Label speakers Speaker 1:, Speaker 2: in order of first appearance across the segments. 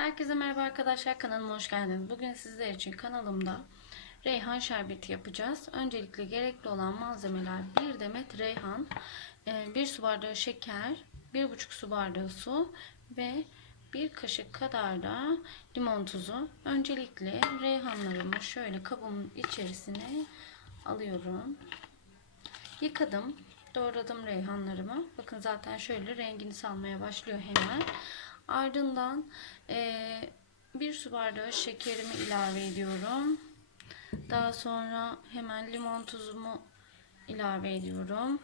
Speaker 1: Herkese merhaba arkadaşlar kanalıma hoş geldiniz. Bugün sizler için kanalımda reyhan şerbeti yapacağız. Öncelikle gerekli olan malzemeler 1 demet reyhan, 1 su bardağı şeker, 1,5 su bardağı su ve 1 kaşık kadar da limon tuzu. Öncelikle reyhanlarımı şöyle kabımın içerisine alıyorum. Yıkadım. Doğradım reyhanlarımı. Bakın zaten şöyle rengini salmaya başlıyor hemen. Ardından eee, bir su bardağı şekerimi ilave ediyorum. Daha sonra hemen limon tuzumu ilave ediyorum.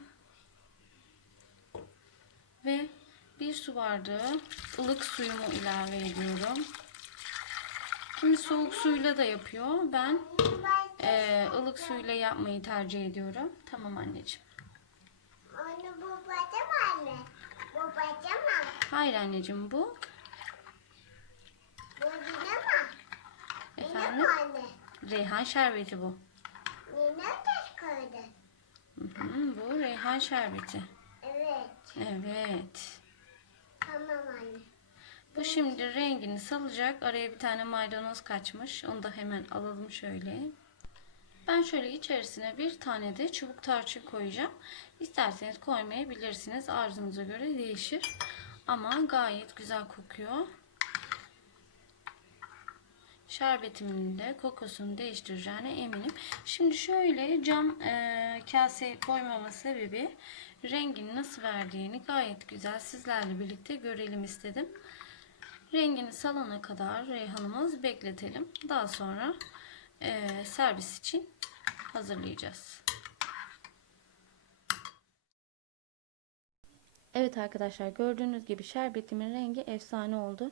Speaker 1: Ve bir su bardağı ılık suyumu ilave ediyorum. Kimi soğuk suyla da yapıyor. Ben eee, ılık suyla yapmayı tercih ediyorum. Tamam anneciğim.
Speaker 2: Onu bu bacım anne. Bu bacım mı?
Speaker 1: Hayır anneciğim bu.
Speaker 2: Bu yine mi? Yine
Speaker 1: Efendim?
Speaker 2: mi anne?
Speaker 1: Reyhan şerbeti bu.
Speaker 2: Yine de koydu.
Speaker 1: Hı hı, bu reyhan şerbeti.
Speaker 2: Evet.
Speaker 1: Evet.
Speaker 2: Tamam anne.
Speaker 1: Bu şimdi rengini salacak. Araya bir tane maydanoz kaçmış. Onu da hemen alalım şöyle. Ben şöyle içerisine bir tane de çubuk tarçın koyacağım. İsterseniz koymayabilirsiniz. Arzunuza göre değişir. Ama gayet güzel kokuyor. Şerbetimin de kokusunu değiştireceğine eminim. Şimdi şöyle cam e, kase koymama sebebi rengini nasıl verdiğini gayet güzel sizlerle birlikte görelim istedim. Rengini salana kadar reyhanımız bekletelim. Daha sonra e, servis için hazırlayacağız. Evet arkadaşlar gördüğünüz gibi şerbetimin rengi efsane oldu.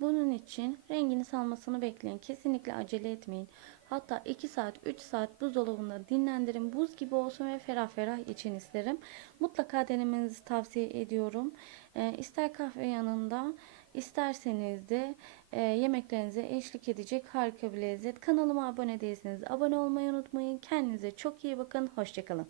Speaker 1: Bunun için rengini salmasını bekleyin. Kesinlikle acele etmeyin. Hatta 2 saat 3 saat buzdolabında dinlendirin. Buz gibi olsun ve ferah ferah için isterim. Mutlaka denemenizi tavsiye ediyorum. Ee, ister kahve yanında isterseniz de e, yemeklerinize eşlik edecek harika bir lezzet. Kanalıma abone değilseniz abone olmayı unutmayın. Kendinize çok iyi bakın. Hoşçakalın.